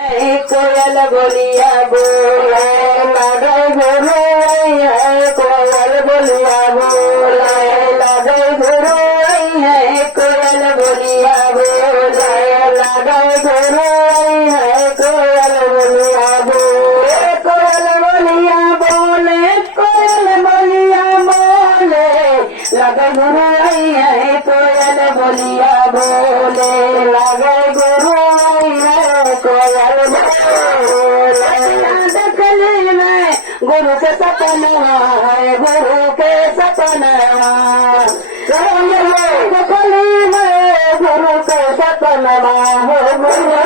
कोयल बोलिया बोले लगे गुरु कोयल बोलिया बोले लगे गुरु कोयल बोलिया बोले लगे गुरु कोयल बोलिया बोले कोयल बोलिया बोले कोयल बोलिया बोले लगे गुरु कोयल बोलिया बोले लगे गुरु कोयल देखली में गुरु के सपना है गुरु के सपना देखली में गुरु के सपना है गुरु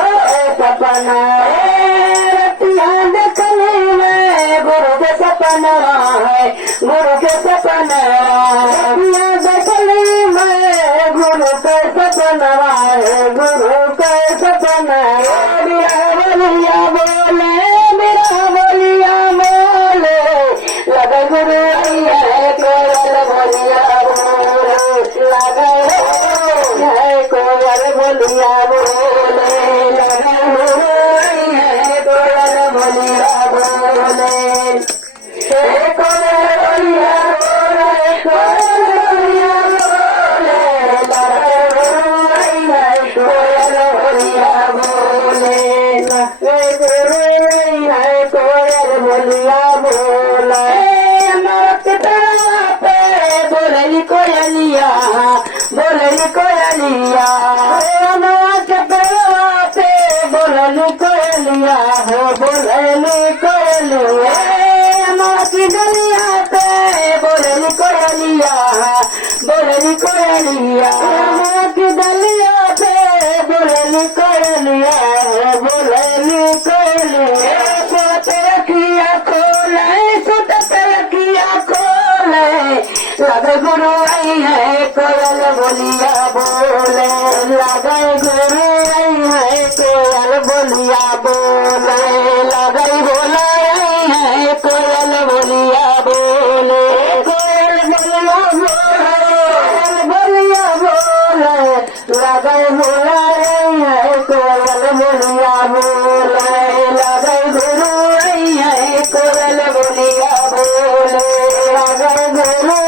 सपना देखली में गुरु के सपना है गुरु के सपना देखली में गुरु के सपना है गुरु के सपना बोलिया बोले मेरा बोलिया बोले लगे गुरु कोयल बोलिया बोले लगे कोयल बोलिया बोले लगे कोयल बोलिया बोले कोयल बोलिया बोले कोयल बोलिया बोले लगे कोयल बोलिया बोले कोयल बोलिया बोले बोलली कोयलिया बोलली कोयलिया बोलली कोयलिया हो बोलली कोयलिया की गलिया पे बोलली कोयलिया बोलली कोयलिया की गलिया पे बोलली कोयलिया बोलली कोयलिया रखिया खोले सुत रखिया खोले लगे गुरु कोयल बोलिया बोले लगे गुरु कोयल बोलिया बोले लगे बोले कोयल बोलिया बोले कोयल बोलिया बोले लगे बोले कोयल बोलिया बोले लगे गुरु कोयल बोलिया बोले लगे गुरु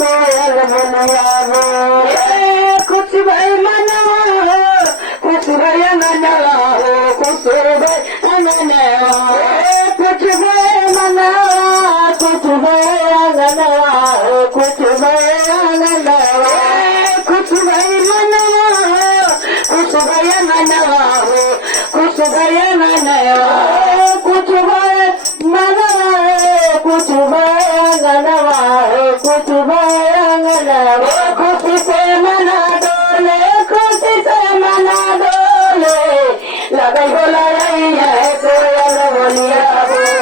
कोयल बोलिया बोले कुछ भाई मना कुछ भाई मना कुछ भाई मना कुछ भाई मना कुछ भाई मना कुछ भाई मना कुछ भाई मना कुछ भाई मना कुछ भाई मना कुछ भाई मना कुछ भाई अंगनवा कुछ भाई अंगनवा खुशी से मना डोले खुशी से मना डोले लगे बोला कोयल बोलिया बोले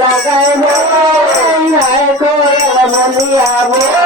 लगे बोला कोयल बोलिया बोले